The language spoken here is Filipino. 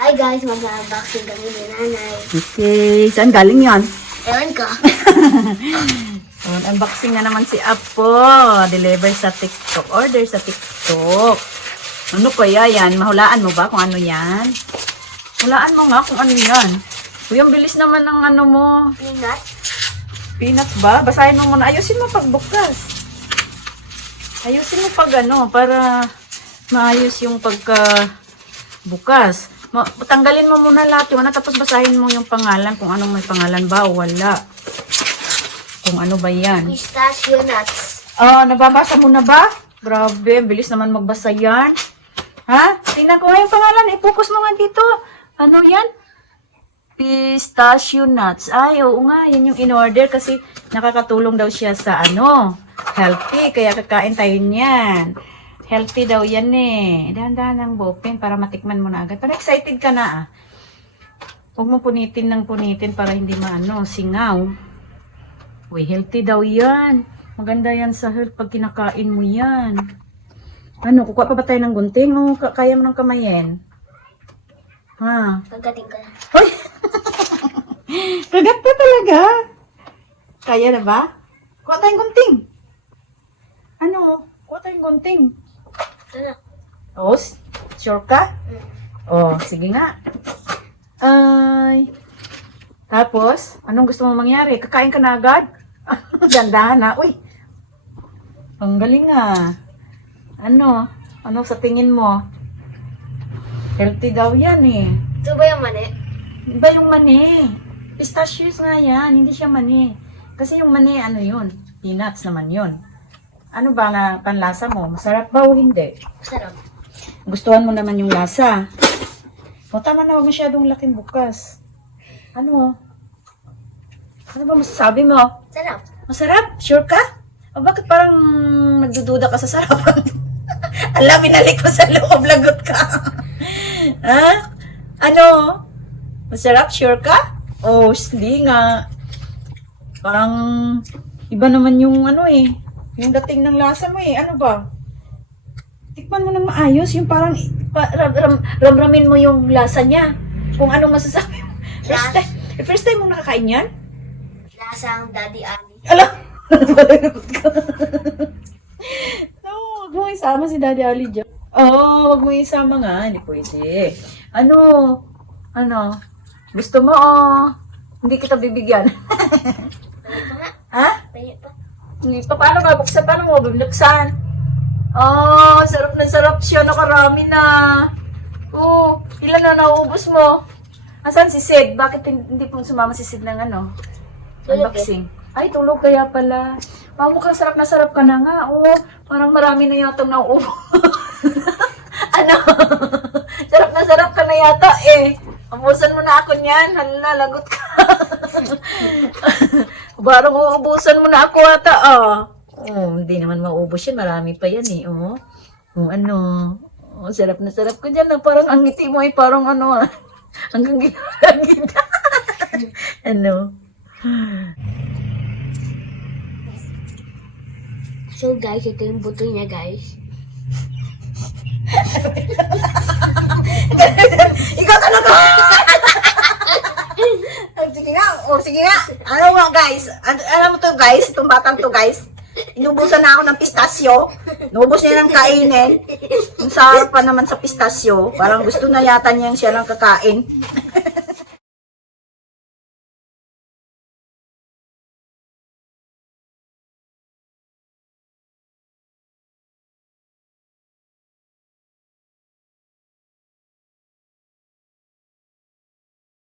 Hi guys, mag-unboxing kami ni nanay. Okay, saan galing yon? Ewan ko. Unboxing na naman si Apo. Deliver sa TikTok. Order sa TikTok. Ano kaya yan? Mahulaan mo ba kung ano yan? Hulaan mo nga kung ano yan. Uy, ang bilis naman ng ano mo. Peanut. Peanut ba? Basahin mo muna. Ayusin mo pagbukas. Ayusin mo pag ano, para maayos yung pagbukas. Tanggalin mo muna lahat yung ano, tapos basahin mo yung pangalan, kung anong may pangalan ba o wala. Kung ano ba yan. Pistachio nuts. Oh, nababasa mo na ba? Grabe, bilis naman magbasa yan. Ha? Tingnan ko nga yung pangalan. I-focus mo nga dito. Ano yan? Pistachio nuts. Ay, oo nga. Yan yung in-order kasi nakakatulong daw siya sa ano, healthy. Kaya kakain tayo niyan. Healthy daw yan eh. Dahan-dahan ng bopin para matikman mo na agad. Para excited ka na ah. Huwag mo punitin ng punitin para hindi maano, singaw. Uy, healthy daw yan. Maganda yan sa health pag kinakain mo yan. Ano, kukuha pa ba tayo ng gunting? O kaya mo ng kamayin? Ha? Pagkating ka na. Hoy! Kagat na talaga. Kaya na ba? Kuha tayong gunting. Ano? Kuha tayong gunting. Ano? Oh, sure ka? Oh, sige nga. Ay. Tapos, anong gusto mo mangyari? Kakain ka na agad? Gandahan na. Uy. Ang galing ah. Ano? Ano sa tingin mo? Healthy daw yan eh. Ito ba yung mani? Iba yung mani. Pistachios nga yan. Hindi siya mani. Kasi yung mani, ano yun? Peanuts naman yun. Ano ba na panlasa mo? Masarap ba o hindi? Sarap. Gustuhan mo naman yung lasa. O tama na, huwag masyadong laking bukas. Ano? Ano ba masasabi mo? Sarap. Masarap? Sure ka? O bakit parang nagdududa ka sa sarapan? Alam, binalik ko sa loob, lagot ka. Ha? Ano? Masarap? Sure ka? Oh, hindi nga. Parang iba naman yung ano eh. Yung dating ng lasa mo eh. Ano ba? Tikman mo nang maayos. Yung parang ramramin mo yung lasa niya. Kung anong masasabi mo. First time mo nakakain yan? Lasang Daddy Ali. Ala! No, wag mo isama si Daddy Ali dyan. Oo, wag mo isama nga. Hindi pwede. Ano? Ano? Gusto mo hindi kita bibigyan? Pwede pa nga. Ha? Pwede pa. Hindi pa. Paano mabuksan? Paano mo binuksan? Oh, sarap na sarap siya. Nakarami na. Oh, ilan na nauubos mo? Asan si Sid? Bakit hindi pong sumama si Sid ng ano? Tulog Unboxing. Ay, tulog kaya pala. Mukhang sarap na sarap ka na nga. Oh, parang marami na yata nauubos. Ano? Sarap ka na yata eh. Ubusan mo na ako niyan. Hala, lagot ka. Parang uubusan mo na ako ata Oh, hindi naman maubos yan. Marami pa yan eh. Oh, ano. Oh, sarap na sarap ka dyan. Parang ang ngiti mo ay parang ano hanggang gina. Ano? So guys, ito yung buto niya guys. Ikaw talaga! Sige nga, sige nga. Ano mo guys? Alam mo to guys, itong batang to guys. Inubusan na ako ng pistasyo. Inubos niya ng kainin. Ang sarap pa naman sa pistasyo. Parang gusto na yata niya siya lang kakain.